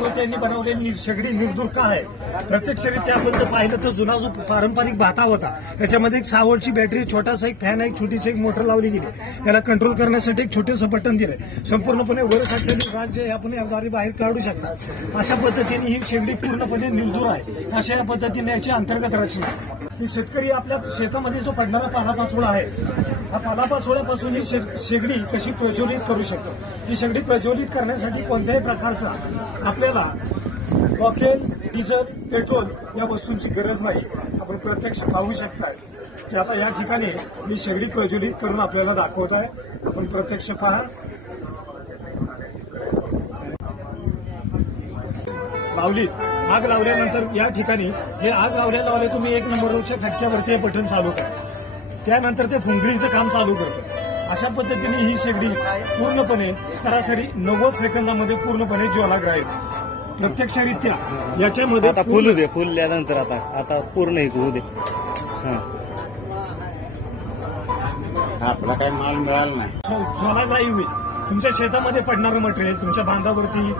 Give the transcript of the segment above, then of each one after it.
राजगोत यांनी बनवलेली शेगडी निर्दूर का आहे? प्रत्यक्षरित्या आपण जर पाहिलं तर जुना जो पारंपरिक भाता होता त्याच्यामध्ये एक 6 व्होल्टची बॅटरी, छोटासा एक फॅन, एक छोटीशी एक मोटर लावली गेली. त्याला कंट्रोल करण्यासाठी एक छोटंसं बटन दिलंय. संपूर्णपणे वर साठलेली राख जे आपण याद्वारे बाहेर काढू शकता. अशा पद्धतीने ही शेगडी पूर्णपणे निर्दूर आहे. अशा या पद्धतीने याची अंतर्गत रचना की शेतकरी आपल्या शेतामध्ये जो पडणारा पालापाचोळा आहे, हा पालापाचोळ्यापासून ही शेगडी कशी प्रज्वलित करू शकतो. ही शेगडी प्रज्वलित करण्यासाठी कोणत्याही प्रकारचा आपल्याला रॉकेल, डिझेल, पेट्रोल या वस्तूंची गरज नाही. आपण प्रत्यक्ष पाहू शकता की आता या ठिकाणी ही शेगडी प्रज्वलित करून आपल्याला दाखवत आहे. आपण प्रत्यक्ष पहा. लावलीत आग लावल्यानंतर या ठिकाणी हे आग लावले तुम्ही 1 नंबरच्या खटक्यावरती हे बटन चालू करा. त्यानंतर ते फुंकणीचं काम चालू करतं. अशा पद्धतीने ही शेगडी पूर्णपणे सरासरी 90 सेकंदामध्ये पूर्णपणे ज्वालाग्राही. प्रत्यक्षरित्या याच्यामध्ये आता फुलू दे, फुलल्यानंतर आता पूर्ण हे होऊ दे. आपला काही माल मिळाला नाही. ज्वालाग्राही होईल. तुमच्या शेतामध्ये पडणारं मटेरियल, तुमच्या बांधावरती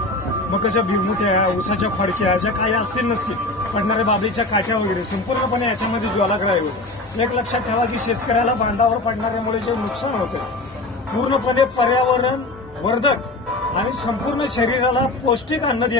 मकाच्या भिरमुठ्या, उसाच्या फडक्या ज्या काही असतील नसतील, पडणाऱ्या बाबळीच्या काठ्या वगैरे संपूर्णपणे याच्यामध्ये ज्वालाग्राही होईल. एक लक्षात ठेवा की शेतकऱ्याला बांधावर पडणाऱ्यामुळे जे नुकसान होतं पूर्णपणे पर्यावरण वर्धक आणि संपूर्ण शरीराला पौष्टिक अन्न देणार.